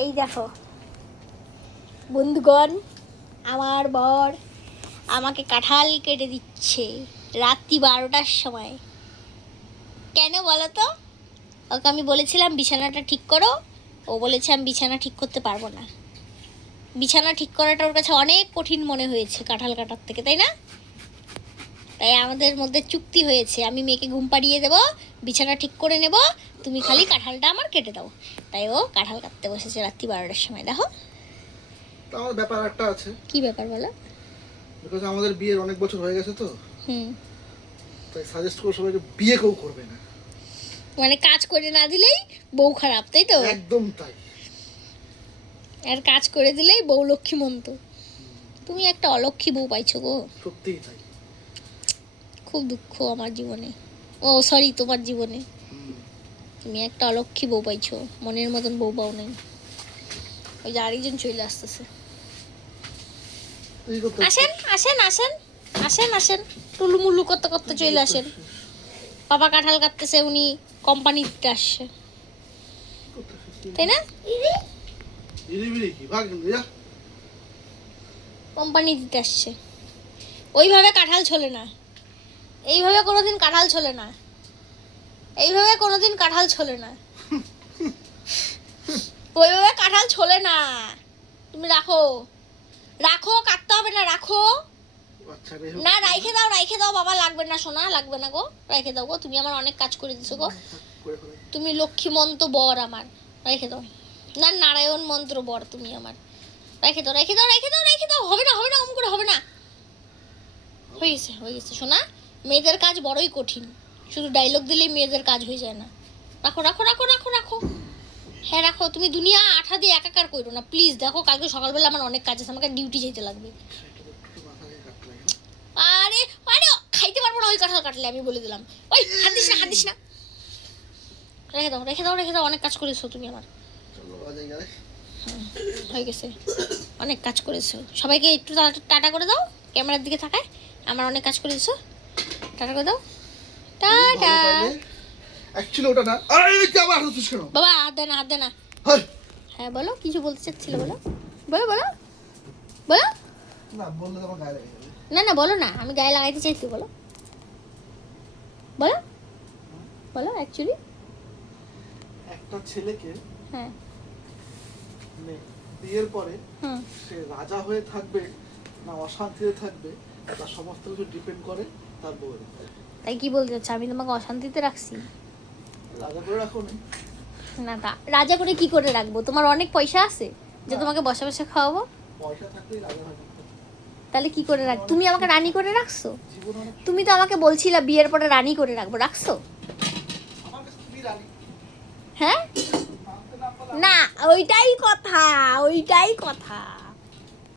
এই দেখো বন্ধুগণ, আমার বর আমাকে কাঁঠাল কেটে দিচ্ছে রাত্রি 12টার সময়। কেন বলো তো? ওকে আমি বলেছিলাম বিছানাটা ঠিক করো, ও বলেছে আমি বিছানা ঠিক করতে পারবো না। বিছানা ঠিক করাটা ওর কাছে অনেক কঠিন মনে হয়েছে কাঁঠাল কাটার থেকে, তাই না? তাই আমাদের মধ্যে চুক্তি হয়েছে, আমি মেয়েকে ঘুম পাড়িয়ে দেবো, বিছানা ঠিক করে নেব, তুমি খালি কাঁঠালটা আমার কেটে দাও। তাই ও কাঁঠাল কাটতে বসেছে রাত্রি 12টার সময়। দেখো তো আমার ব্যাপার একটা আছে। কি ব্যাপার বলো? বিকজ আমাদের বিয়ের অনেক বছর হয়ে গেছে তো, হুম, তাই সাজেস্ট করব সবাইকে বিয়ে কেউ করবে না। মানে কাজ করে না দিলেই বউ খারাপ, তাই তো? একদম তাই। আর কাজ করে দিলেই বউ লক্ষ্মীমন্ত। তুমি একটা অলক্ষ্মী বউ পাইছো গো। সত্যিই তাই। খুব দুঃখ আমার জীবনে, ও সরি তোমার জীবনে। তুমি একটা অলক্ষ্মী বউ পাইছো, মনের মতন বউ পাও নাই। ওই যে আরেকজন চলে আসতেছে। তুই করতে আসেন আসেন আসেন আসেন আসেন, টুলুমুলু করতে করতে চলে আসেন। পাপা কাঁঠাল কাটতেছে, উনি কোম্পানিতে আসছে, তাই না? ইরিবিরি কি ভাগ যা। কোম্পানি দিতে আসছে। ওইভাবে কাঁঠাল ছোলে না, এইভাবে কোনোদিন কাঁঠাল ছোলে না, এইভাবে কোনোদিন কাঁঠাল ছোলে না, ওইভাবে কাঁঠাল ছোলে না। তুমি রাখো রাখো, কাটতে হবে না, রাখো। আচ্ছা রে। না রাইখে দাও, রাইখে দাও বাবা, লাগবে না সোনা, লাগবে না গো, রেখে দাও গো, তুমি আমার অনেক কাজ করে দিছো গো, তুমি লক্ষ্মীমন্ত বর আমার, রেখে দাও। না নারায়ণ মন্ত্র বর তুমি আমার, রেখে দাও রেখে দাও রেখে দাও রেখে দাও। হবে না হবে না, অমন করে হবে না। হয়ে গেছে সোনা, মেয়েদের কাজ বড়ই কঠিন, শুধু ডায়লগ দিলেই মেয়েদের কাজ হয়ে যায় না। রাখো রাখো রাখো রাখো রাখো, হ্যাঁ রাখো। তুমি দুনিয়া আঠা দিয়ে একাকার করো না প্লিজ। দেখো কালকে সকালবেলা আমার অনেক কাজ আছে, আমাকে ডিউটি যেতে লাগবে। আরে আরে খাইতে পারবো না ওই কাঁঠাল কাটলে, আমি বলে দিলাম। ওই হাত দিস না, হাত দিস না, রেখে দাও রেখে দাও রেখে দাও। অনেক কাজ করেছো তুমি আমার। হয়ে গেছে, অনেক কাজ করেছো। সবাইকে একটু টাটা করে দাও, ক্যামেরার দিকে তাকায়। আমার অনেক কাজ করে দিছো, টাটা করে দাও, টাটা। অ্যাকচুয়ালি ওটা না। আরে কি আবার হাসছিস কেন? বাবা হাত দে না, হাত দে না। হাই। হ্যাঁ বলো, কিছু বলতে চাচ্ছিলে, বলো বলো বলো বলো। না বললে তো আমার গায়ে লেগে যাবে। না না বলো না, আমি গায়ে লাগাইতে চাইছি, বলো বলো বলো। অ্যাকচুয়ালি একটা ছেলেকে হ্যাঁ মানে বিয়ের পরে হুম, সে রাজা হয়ে থাকবে না অশান্তিতে থাকবে, তার সমস্ত কিছু ডিপেন্ড করে তার বউয়ের উপর। তাই কি বলতে চাচ্ছ? আমি তোমাকে অশান্তিতে রাখছি? রাজা করে রাখো না। না তা রাজা করে কি করে রাখবো? তোমার অনেক পয়সা আছে যে তোমাকে বসে বসে খাওয়াবো? পয়সা থাকলেই রাজা হয়ে থাকতে। তাহলে কি করে রাখ? তুমি আমাকে রানী করে রাখছো? জীবন অনেক। তুমি তো আমাকে বলছিলা বিয়ের পরে রানী করে রাখবো, রাখছো? আমার কাছে তুমি রানী। হ্যাঁ মানতে না পারলে না, ওইটাই কথা, ওইটাই কথা।